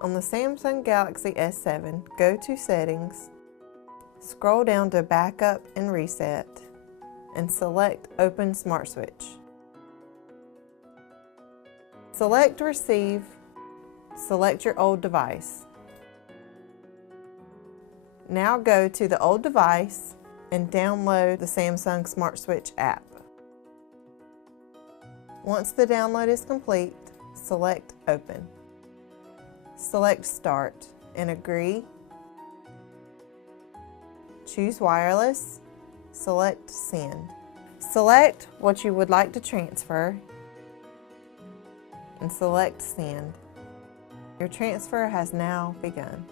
On the Samsung Galaxy S7, go to Settings, scroll down to Backup and Reset, and select Open Smart Switch. Select Receive, select your old device. Now go to the old device and download the Samsung Smart Switch app. Once the download is complete, select Open. Select Start and agree. Choose Wireless, select Send. Select what you would like to transfer and select Send. Your transfer has now begun.